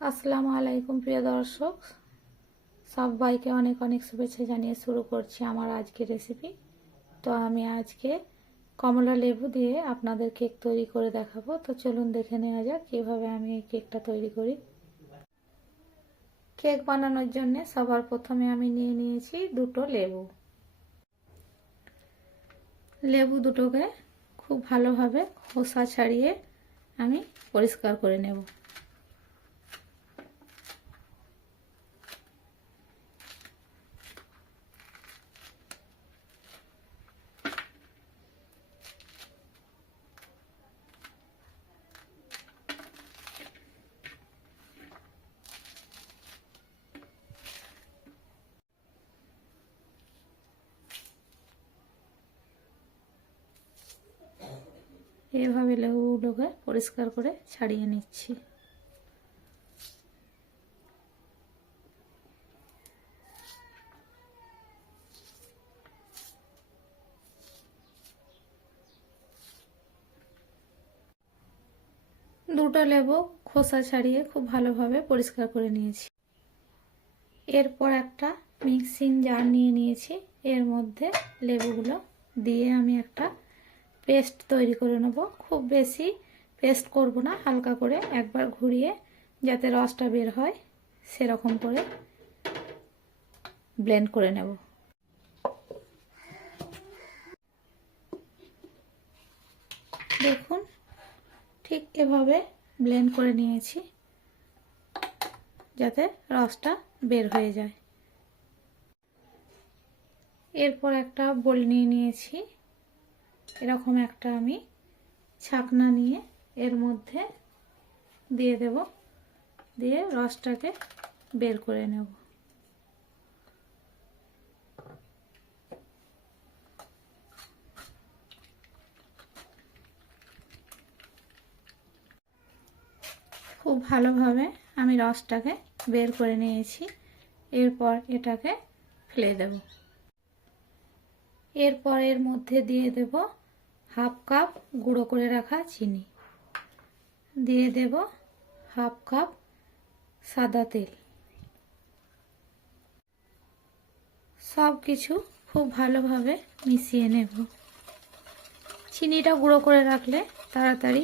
আসসালামু আলাইকুম প্রিয় দর্শক, সবাইকে অনেক অনেক শুভেচ্ছা জানিয়ে শুরু করছি আমার আজকের রেসিপি। তো আমি আজকে কমলা লেবু দিয়ে আপনাদের কেক তৈরি করে দেখাবো। তো চলুন দেখে নেওয়া যাক কীভাবে আমি এই কেকটা তৈরি করি। কেক বানানোর জন্য সবার প্রথমে আমি নিয়ে নিয়েছি দুটো লেবু। লেবু দুটোকে খুব ভালোভাবে খোসা ছাড়িয়ে আমি পরিষ্কার করে নেব। এইভাবে লেবুগুলোকে পরিষ্কার করে ছাড়িয়ে নিচ্ছি। দুটো লেবু খোসা ছাড়িয়ে খুব ভালোভাবে পরিষ্কার করে নিয়েছি। এরপর একটা মিক্সিং জার নিয়ে নিয়েছি। এর মধ্যে লেবুগুলো দিয়ে আমি একটা পেস্ট তৈরি করে নেব। খুব বেশি পেস্ট করব না, হালকা করে একবার ঘুরিয়ে যাতে রসটা বের হয় সেরকম করে ব্লেন্ড করে নেব। দেখুন, ঠিক এভাবে ব্লেন্ড করে নিয়েছি যাতে রসটা বের হয়ে যায়। এরপর একটা বোল নিয়ে নিয়েছি। এরকম একটা আমি ছাকনা নিয়ে এর মধ্যে দিয়ে দেব, দিয়ে রসটাকে বের করে নেব। খুব ভালোভাবে আমি রসটাকে বের করে নিয়েছি। এরপর এটাকে ফেলে দেব। এরপর এর মধ্যে দিয়ে দেব হাফ কাপ গুঁড়ো করে রাখা চিনি, দিয়ে দেব হাফ কাপ সাদা তেল। সব কিছু খুব ভালোভাবে মিশিয়ে নেব। চিনিটা গুঁড়ো করে রাখলে তাড়াতাড়ি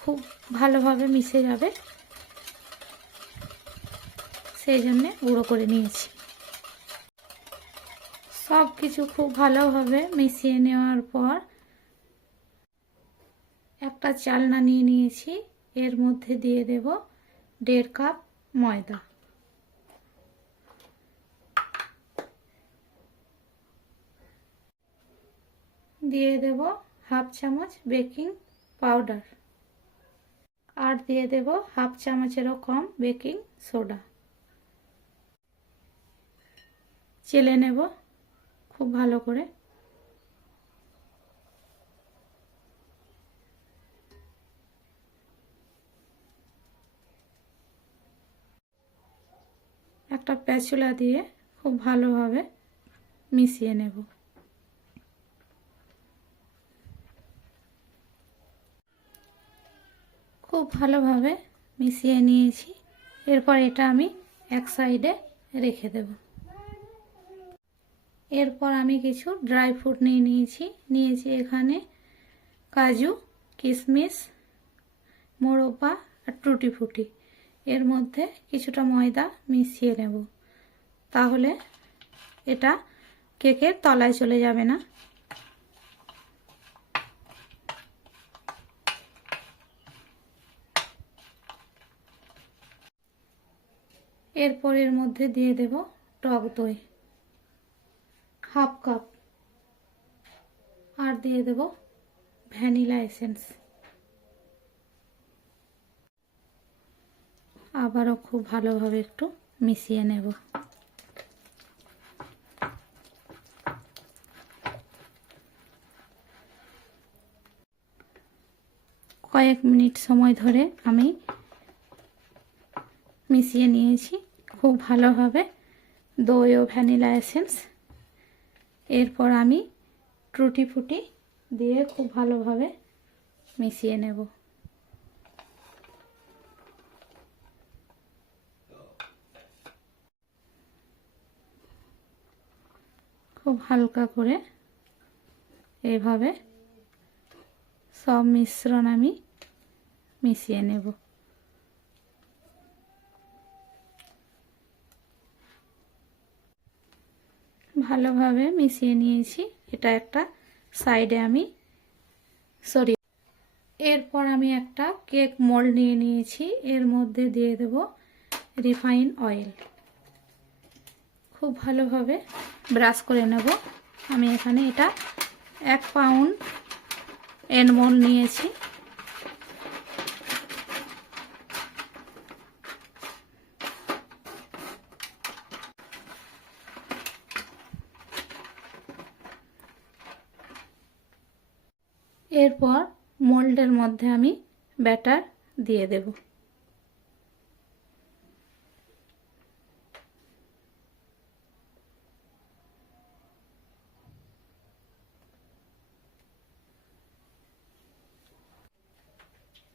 খুব ভালোভাবে মিশে যাবে, সেই জন্যে গুঁড়ো করে নিয়েছি। সব কিছু খুব ভালোভাবে মিশিয়ে নেওয়ার পর একটা চালনা নিয়ে নিয়েছি। এর মধ্যে দিয়ে দেব 1.5 কাপ ময়দা, দিয়ে দেব হাফ চামচ বেকিং পাউডার, আর দিয়ে দেব হাফ চামচেরও কম বেকিং সোডা। চেলে নেব খুব ভালো করে। একটা প্যাচুলা দিয়ে খুব ভালোভাবে মিশিয়ে নেব। খুব ভালোভাবে মিশিয়ে নিয়েছি। এরপর এটা আমি এক সাইডে রেখে দেব। এরপর আমি কিছু ড্রাই ফ্রুট নিয়েছি এখানে কাজু, কিশমিশ, মোরব্বা আর টুটি ফুটি। এর মধ্যে কিছুটা ময়দা মিশিয়ে নেব, তাহলে এটা কেকের তলায় চলে যাবে না। এরপর এর মধ্যে দিয়ে দেব টক দই হাফ কাপ, আর দিয়ে দেব ভ্যানিলা এসেন্স। আবারও খুব ভালোভাবে একটু মিশিয়ে নেব। কয়েক মিনিট সময় ধরে আমি মিশিয়ে নিয়েছি খুব ভালোভাবে দই ও ভ্যানিলা এসেন্স। এরপর আমি টুটি ফুটি দিয়ে খুব ভালোভাবে মিশিয়ে নেব। খুব হালকা করে এইভাবে সব মিশ্রণ আমি মিশিয়ে নেব। ভালোভাবে মিশিয়ে নিয়েছি, এটা একটা সাইডে আমি সরিয়ে। এরপর আমি একটা কেক মোল্ড নিয়ে নিয়েছি, এর মধ্যে দিয়ে দেব রিফাইন অয়েল। খুব ভালোভাবে ব্রাশ করে নেব। আমি এখানে এটা 1 পাউন্ড এন্ড মোল্ড নিয়েছি। এরপর মোল্ডের মধ্যে আমি ব্যাটার দিয়ে দেব।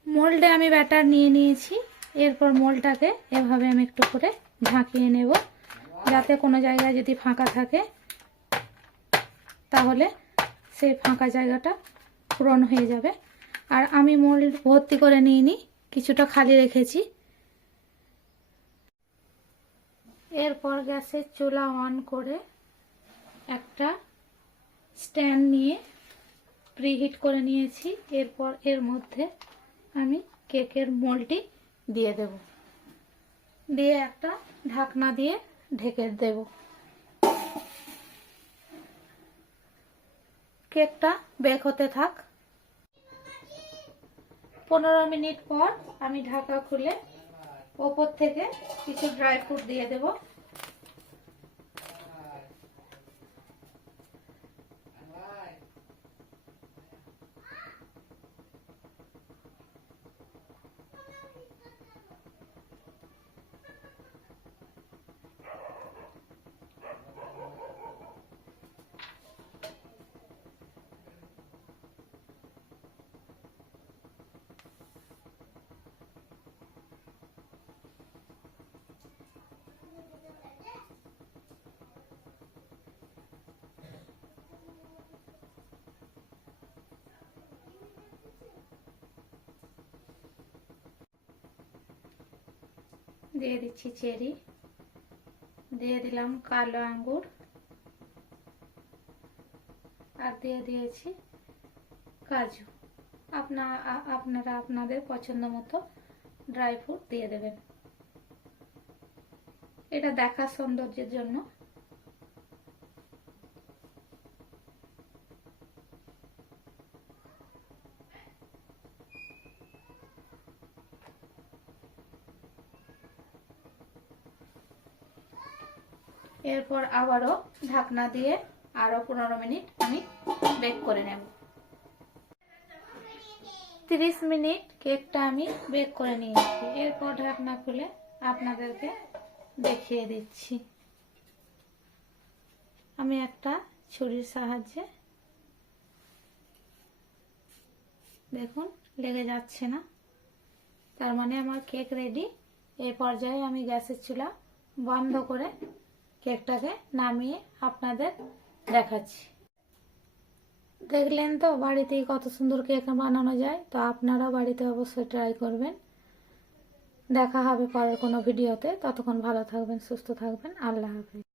মোল্ডে আমি ব্যাটার নিয়ে নিয়েছি। এরপর মোল্ডটাকে এভাবে আমি একটু করে ঝাঁকিয়ে নেব, যাতে কোনো জায়গায় যদি ফাঁকা থাকে তাহলে সেই ফাঁকা জায়গাটা পূরণ হয়ে যাবে। আর আমি মোল্ড ভর্তি করে নিইনি, কিছুটা খালি রেখেছি। এরপর গ্যাসের চুলা অন করে একটা স্ট্যান্ড নিয়ে প্রিহিট করে নিয়েছি। এরপর এর মধ্যে আমি কেকের মোল্ডটি দিয়ে দেব, দিয়ে একটা ঢাকনা দিয়ে ঢেকে দেব। কেকটা বেক হতে থাক। 15 মিনিট পর আমি ঢাকা খুলে ওপর থেকে কিছু ড্রাই ফ্রুট দিয়ে দেব। দিয়ে দিচ্ছি চেরি, দিয়ে দিলাম কালো আঙ্গুর, আর দিয়ে দিয়েছি কাজু। আপনারা আপনাদের পছন্দ মতো ড্রাই ফ্রুট দিয়ে দেবেন, এটা দেখার সৌন্দর্যের জন্য। এরপর আবারও ঢাকনা দিয়ে আরো 15 মিনিট আমি বেক করে নেব। 30 মিনিট কেকটা আমি বেক করে নিয়েছি। এরপর ঢাকনা খুলে আপনাদেরকে দেখিয়ে দিচ্ছি। আমি একটা ছুরির সাহায্যে, দেখুন লেগে যাচ্ছে না, তার মানে আমার কেক রেডি। এই পর্যায়ে আমি গ্যাসের চুলা বন্ধ করে কেকটাকে নামিয়ে আপনাদের দেখাচ্ছি। দেখলেন তো বাড়িতেই কত সুন্দর কেক বানানো যায়। তো আপনারা বাড়িতে অবশ্যই ট্রাই করবেন। দেখা হবে পরের কোনো ভিডিওতে। ততক্ষণ ভালো থাকবেন, সুস্থ থাকবেন। আল্লাহ হাফেজ।